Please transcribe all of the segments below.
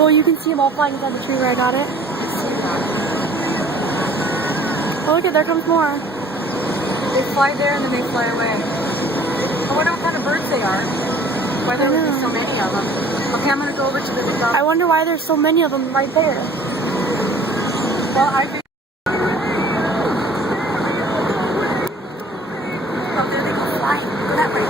Oh, you can see them all flying inside the tree where I got it. Oh, look at, there comes more. They fly there and then they fly away. I wonder what kind of birds they are. Why there would be so many of them. Okay, I'm gonna go over to the McDonald's. I wonder why there's so many of them right there. Well, I think. Oh, there they go flying. Go that way.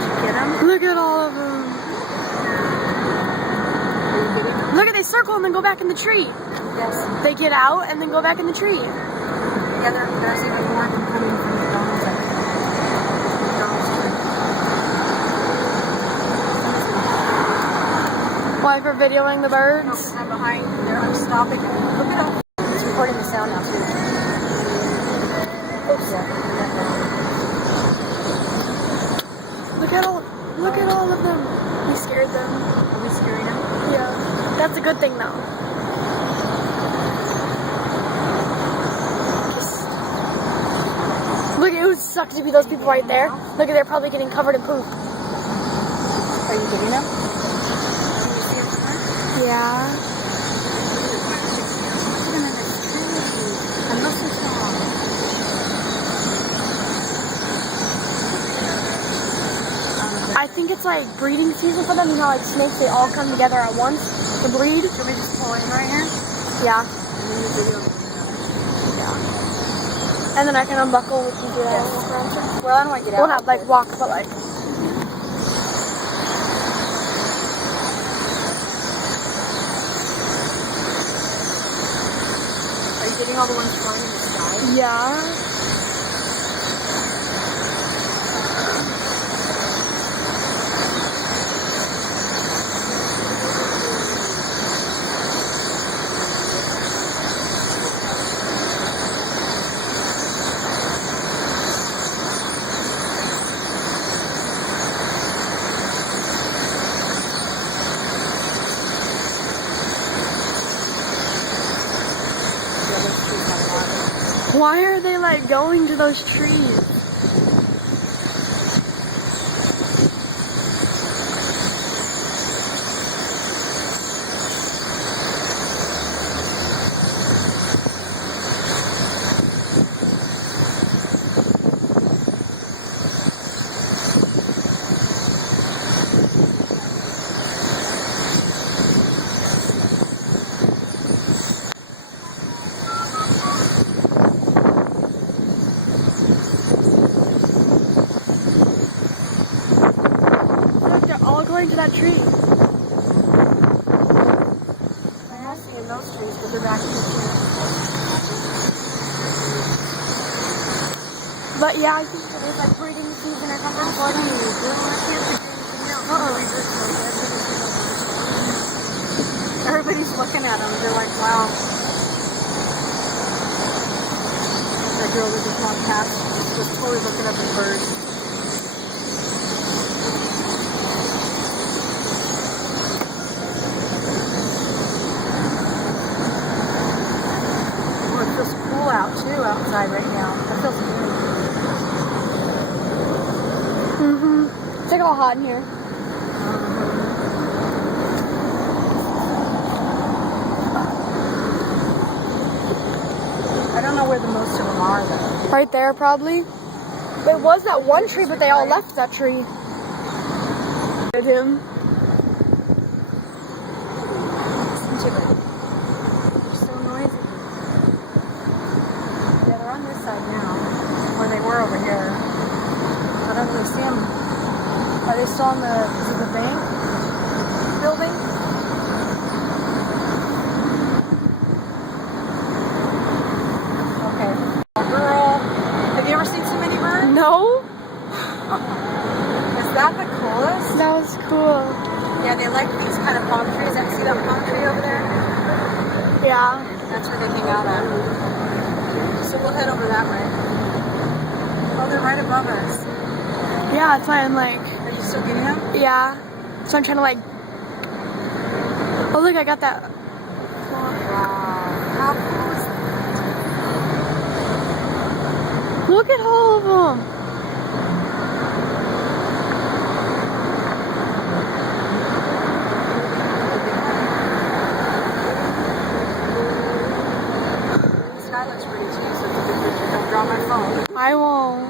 Did you get them? Look at all of them. Look at, they circle and then go back in the tree. Yes. They get out and then go back in the tree. Yeah, there's even more of them coming from McDonald's. Why, for videoing the birds? No, I'm behind there. I'm stopping. Look at them. It's recording the sound now too. Oops. Look at all of them. We scared them. Are we scaring them? Yeah. That's a good thing though. Look, it would suck to be those people right there. Look at, they're probably getting covered in poop. Are you getting them? Yeah. Put them in this tree and listen to them. I think it's like breeding season for them. You know, like snakes, they all come together at once to breed. Should we just pull in right here? Yeah. And then you video. Yeah. And then I can unbuckle with you do that. Yes. Well, how do I get out? Well, not like walk, but like. Are you getting all the ones flying in the sky? Yeah. Why are they like going to those trees? Going to that tree. I'm not seeing those trees, but they're back in the tree. But yeah, I think it is like breeding season or something for them. Everybody's looking at them. They're like, wow. That girl that just walked past was totally looking up at the birds. Out too outside right now. It feels good. It's like all hot in here. I don't know where the most of them are though. Right there, probably. It was that one tree, but they all left that tree. Heard him. Listen to them. They're so noisy. Side now, where they were over here. I don't really see them. Are they still on the, is it the bank building? Okay. Girl, have you ever seen so many birds? No. Is that the coolest? That was cool. Yeah, they like these kind of palm trees. See that palm tree over there? Yeah. That's where they hang out at. So we'll head over that way. Oh, they're right above us. Yeah, that's why I'm like. Are you still getting them? Yeah. So I'm trying to like. Oh look, I got that. Wow. How cool is that? Look at all of them. That looks pretty cheap, so it's a good picture. Don't drop my phone. I won't.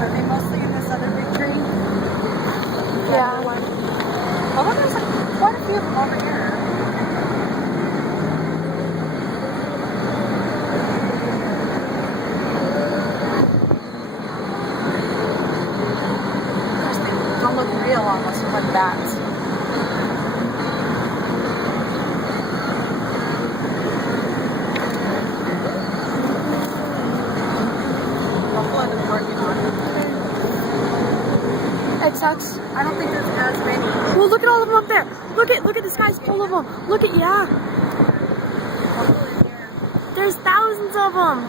Are they mostly in this other big tree? Yeah. Oh, well, there's like quite a few of them over here. They don't look real almost, like bats. Don't pull into the parking lot. It sucks. I don't think there's as many. Well, look at all of them up there. Look at this guy's full of them. Look at, yeah. I'll pull in here. There's thousands of them.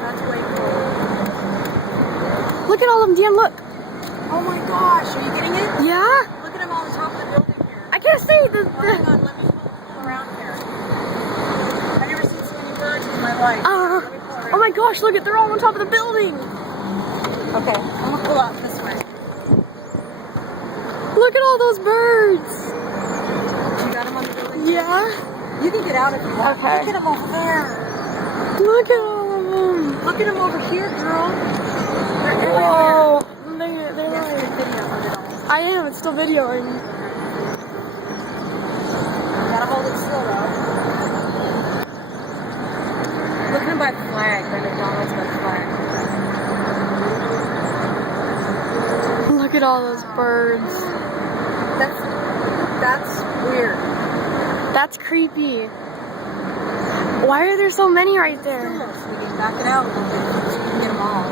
That's way cool. Look at all of them, Dan, look. Oh my gosh, are you getting it? Yeah? Look at them on the top of the building here. I can't see the... Oh, hang on, let me pull around here. I've never seen so many birds in my life. Let me pull around. Oh my gosh, look at, they're all on top of the building. Okay, I'm gonna pull out this way. Look at all those birds. You got them on the building? Yeah? You can get out if you want. Okay. Look at them over there. Look at all of them. Look at them over here, girl. They're everywhere. Whoa. They're Yes, like... good video of it all. I am, it's still videoing. Gotta hold it still though. Look at them by the flag, by McDonald's by the flag. Look at all those birds. That's weird. That's creepy. Why are there so many right there? So we can back it out a little bit so we can get them all.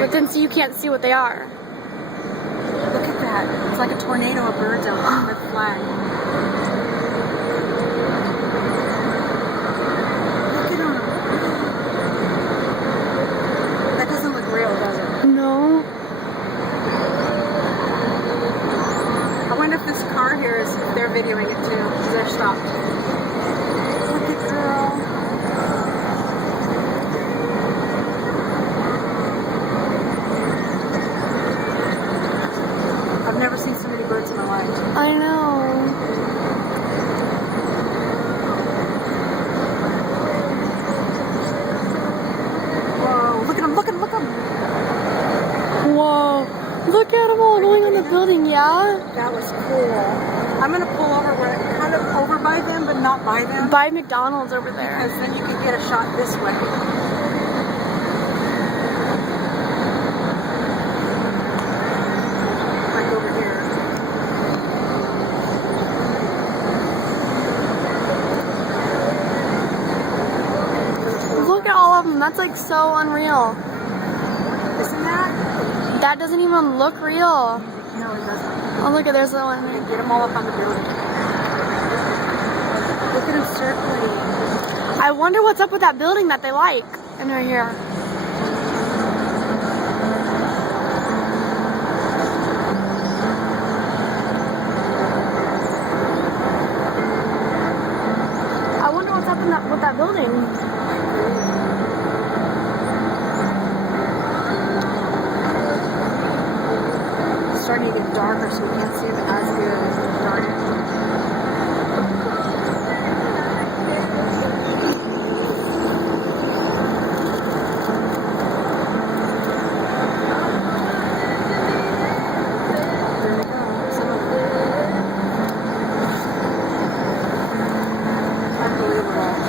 But then so you can't see what they are. Look at that. It's like a tornado of birds out there with the flag. Look at them. That doesn't look real, does it? No. I wonder if this car here is, if they're videoing it too, because they're stopped. Look at girl. I've never seen so many birds in my life. I know. Whoa, look at them, look at them, look at them. Whoa. Look at them all going on the building, yeah? That was cool. I'm going to pull over where, kind of over by them, but not by them. By McDonald's over there. Because then you can get a shot this way. Like over here. Look at all of them. That's like so unreal. Isn't that? That doesn't even look real. No, it doesn't. Oh, look at there's that one. Get them all up on the building. Look at them circling. I wonder what's up with that building that they like. And right here. I wonder what's up with that building. It's starting to get darker, so you can't see them as good as the dark.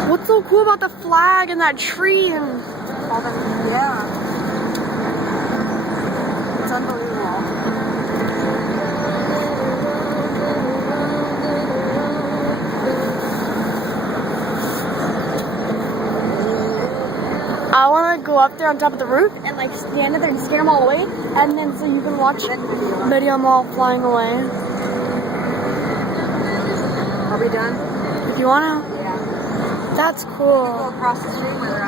What's so cool about the flag and that tree and... All them, yeah. It's unbelievable. I want to go up there on top of the roof and like stand there and scare them all away, and then so you can watch video them all flying away. Are we done? If you want to. Yeah. That's Go cool. across the street where they're